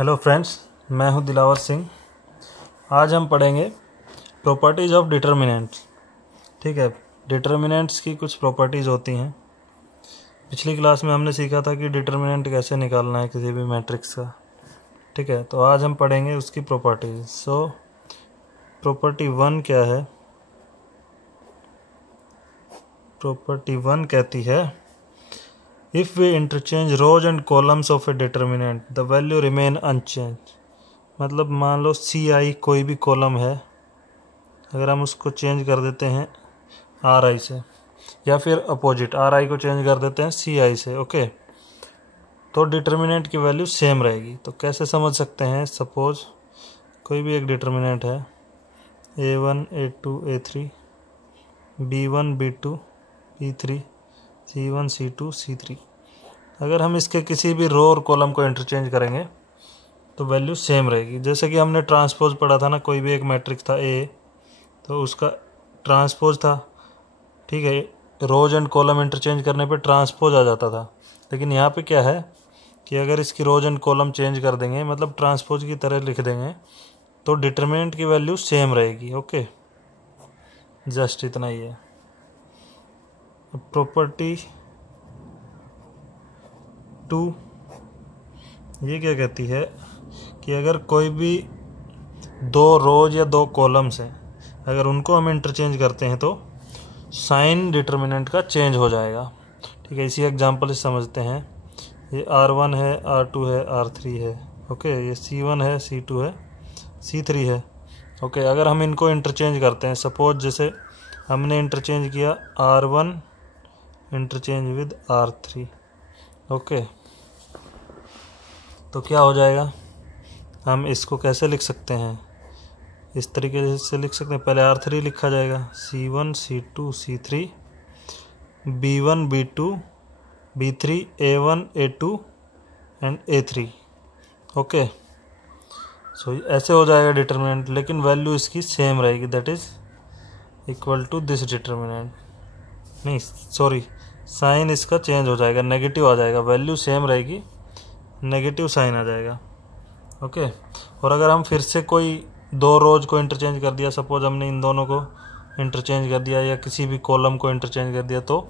Hello friends, मैं हूं दिलावर सिंह। आज हम पढ़ेंगे प्रॉपर्टीज़ ऑफ डिटर्मिनेंट्स। ठीक है, डिटर्मिनेंट्स की कुछ प्रॉपर्टीज़ होती हैं। पिछली क्लास में हमने सीखा था कि डिटर्मिनेंट कैसे निकालना है किसी भी मैट्रिक्स का। ठीक है, तो आज हम पढ़ेंगे उसकी प्रॉपर्टीज़। सो प्रॉपर्टी 1 क्या है? प्रॉपर्टी 1 कहती है if we interchange rows and columns of a determinant the value remain unchange. मतलब मान लो CI कोई भी कॉलम है, अगर हम उसको चेंज कर देते हैं RI से, या फिर अपोजिट RI को चेंज कर देते हैं CI से, ओके, तो डिटर्मिनेंट की वैल्यू सेम रहेगी। तो कैसे समझ सकते हैं? सपोज कोई भी एक डिटर्मिनेंट है A1 A2 A3 B1 B2 B3 C1 C2 C3। अगर हम इसके किसी भी रो और कॉलम को इंटरचेंज करेंगे तो वैल्यू सेम रहेगी। जैसे कि हमने ट्रांसपोज पढ़ा था ना, कोई भी एक मैट्रिक्स था A, तो उसका ट्रांसपोज था। ठीक है, रोज एंड कॉलम इंटरचेंज करने पे ट्रांसपोज आ जाता था। लेकिन यहाँ पे क्या है कि अगर इसकी रोज एंड कॉलम चेंज कर देंगे, मतलब ट्रांसपोज की तरह लिख देंगे, तो डिटरमिनेंट की वैल्यू सेम रहेगी। ओके, जस्ट इतना ही है। प्रॉपर्टी 2 ये क्या कहती है कि अगर कोई भी दो रोज या दो कॉलम्स हैं, अगर उनको हम इंटरचेंज करते हैं तो साइन डिटर्मिनेंट का चेंज हो जाएगा। ठीक है, इसी एग्जांपल से समझते हैं। ये R1 है, R2 है, R3 है, ओके, ये C1 है, C2 है, C3 है। ओके, अगर हम इनको इंटरचेंज करते हैं, सपोज जैसे हमने इंटरचेंज किया R1 interchange with R3, okay, तो क्या हो जाएगा? हम इसको कैसे लिख सकते हैं? इस तरीके से लिख सकते हैं। पहले R3 लिखा जाएगा, C1 C2 C3 B1 B2 B3 A1 A2 and A3। Okay, सो ऐसे हो जाएगा डिटर्मिनेंट, लेकिन वैल्यू इसकी सेम रहेगी, that is equal to this determinant. नहीं सॉरी, साइन इसका चेंज हो जाएगा, नेगेटिव आ जाएगा। वैल्यू सेम रहेगी, नेगेटिव साइन आ जाएगा। ओके, और अगर हम फिर से कोई दो रोज को इंटरचेंज कर दिया, सपोज हमने इन दोनों को इंटरचेंज कर दिया या किसी भी कॉलम को इंटरचेंज कर दिया, तो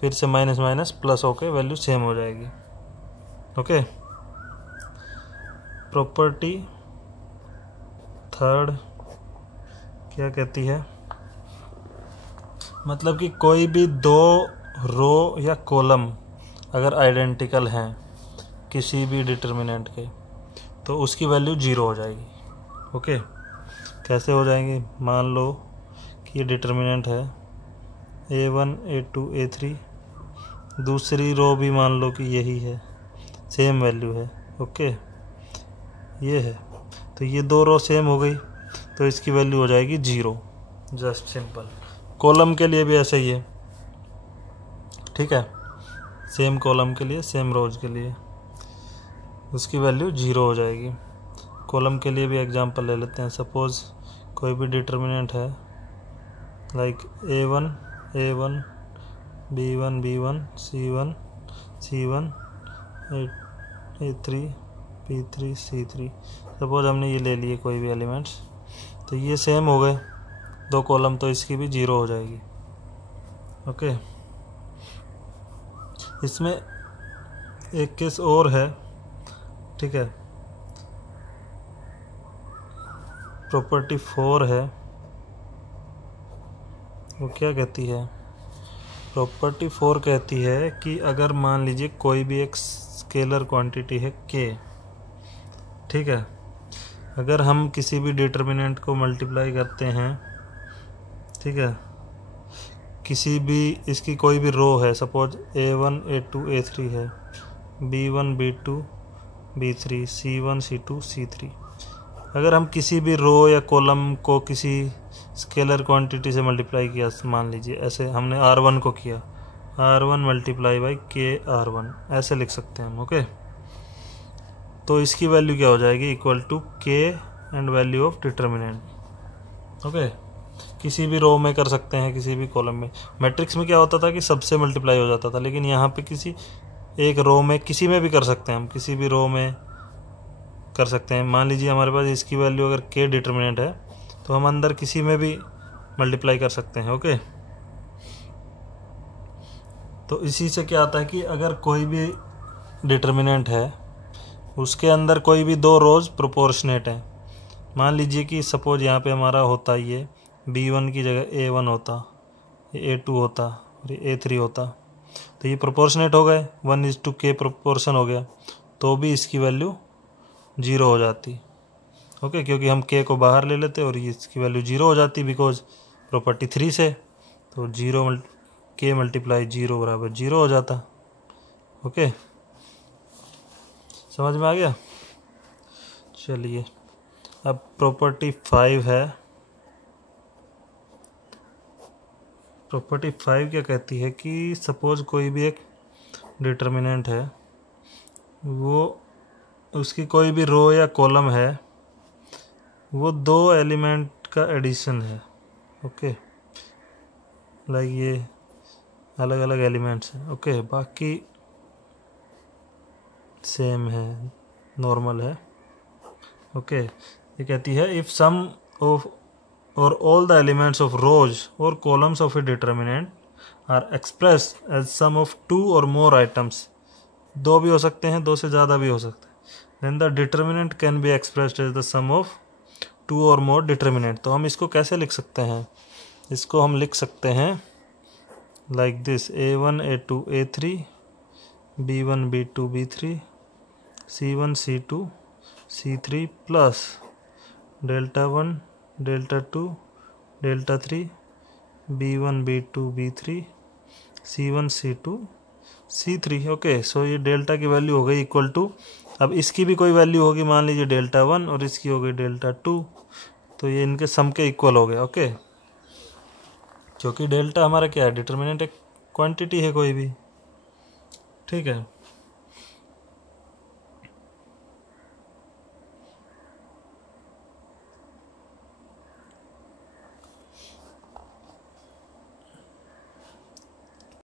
फिर से माइनस माइनस प्लस होके वैल्यू सेम हो जाएगी। ओके, प्रॉपर्टी 3 क्या कहती है? मतलब कि कोई भी दो रो या कॉलम अगर आइडेंटिकल हैं किसी भी डिटर्मिनेंट के, तो उसकी वैल्यू 0 हो जाएगी। ओके, कैसे हो जाएंगे? मान लो कि ये डिटर्मिनेंट है A1 A2 A3, दूसरी रो भी मान लो कि यही है, सेम वैल्यू है। ओके, ये है, तो ये दो रो सेम हो गई, तो इसकी वैल्यू हो जाएगी 0। Just simple. कॉलम के लिए भी ऐसे ही है। ठीक है, सेम कॉलम के लिए, सेम रोज के लिए उसकी वैल्यू 0 हो जाएगी। कॉलम के लिए भी एग्जांपल ले लेते हैं। सपोज कोई भी डिटर्मिनेंट है like A1 A1 B1 B1 C1 C1 A3 B3 C3। Suppose हमने ये ले लिए कोई भी एलिमेंट्स, तो ये सेम हो गए दो कॉलम, तो इसकी भी 0 हो जाएगी। ओके, इसमें एक केस और है। ठीक है, प्रॉपर्टी 4 है, वो क्या कहती है? प्रॉपर्टी 4 कहती है कि अगर मान लीजिए कोई भी एक स्केलर क्वांटिटी है K, ठीक है, अगर हम किसी भी डिटर्मिनेंट को मल्टीप्लाई करते हैं, ठीक है, किसी भी इसकी कोई भी रो है, सपोज A1 A2 A3 है, B1 B2 B3 C1 C2 C3। अगर हम किसी भी रो या कॉलम को किसी स्केलर क्वांटिटी से मल्टीप्लाई किया, मान लीजिए ऐसे हमने R1 को किया, R1 multiply by K R1, ऐसे लिख सकते हैं हम। ओके, तो इसकी वैल्यू क्या हो जाएगी? Equal to K and value of determinant. Okay, किसी भी रो में कर सकते हैं, किसी भी कॉलम में। मैट्रिक्स में क्या होता था कि सबसे मल्टीप्लाई हो जाता था, लेकिन यहाँ पे किसी एक रो में, किसी में भी कर सकते हैं हम, किसी भी रो में कर सकते हैं। मान लीजिए हमारे पास इसकी वैल्यू अगर के डिटर्मिनेंट है तो हम अंदर किसी में भी मल्टीप्लाई कर सकते हैं। ओके, तो इसी से क्या आता है कि अगर कोई भी डिटर्मिनेंट है उसके अंदर कोई भी दो रोज प्रोपोर्शनेट हैं। मान लीजिए कि सपोज यहाँ पे हमारा होता ये B1 की जगह A1 होता, ये A2 होता और ये A3 होता, तो ये प्रोपोर्शनेट हो गए, 1:k प्रोपोर्शन हो गया, तो भी इसकी वैल्यू 0 हो जाती। ओके, क्योंकि हम k को बाहर ले लेते और ये इसकी वैल्यू 0 हो जाती बिकॉज प्रॉपर्टी 3 से, तो k मल्टीप्लाई 0 बराबर 0 हो जाता। ओके, समझ में आ गया। चलिए अब प्रॉपर्टी 5 है। प्रॉपर्टी 5 क्या कहती है कि सपोज कोई भी एक डिटर्मिनेंट है, वो उसकी कोई भी रो या कॉलम है, वो दो एलिमेंट का एडिशन है। ओके, लाइक ये अलग अलग एलिमेंट्स हैं। ओके, बाकी सेम है, नॉर्मल है। ओके, ये कहती है इफ सम ऑफ और all the elements of rows और columns of a determinant are expressed as sum of 2 और मोर आइटम्स, दो भी हो सकते हैं, दो से ज़्यादा भी हो सकते हैं, then the determinant can be expressed as the sum of 2 और मोर डिटर्मिनेंट। तो हम इसको कैसे लिख सकते हैं? इसको हम लिख सकते हैं like this, A1 A2 A3 B1 B2 B3 C1 C2 C3 plus delta 1 delta 2 delta 3 B1 B2 B3 C1 C2 C3। Okay, so ये डेल्टा की वैल्यू हो गई इक्वल टू, अब इसकी भी कोई वैल्यू होगी, मान लीजिए डेल्टा 1 और इसकी हो गई डेल्टा 2, तो ये इनके सम के इक्वल हो गया। ओके, क्योंकि डेल्टा हमारा क्या है, डिटर्मिनेंट एक क्वांटिटी है कोई भी। ठीक है।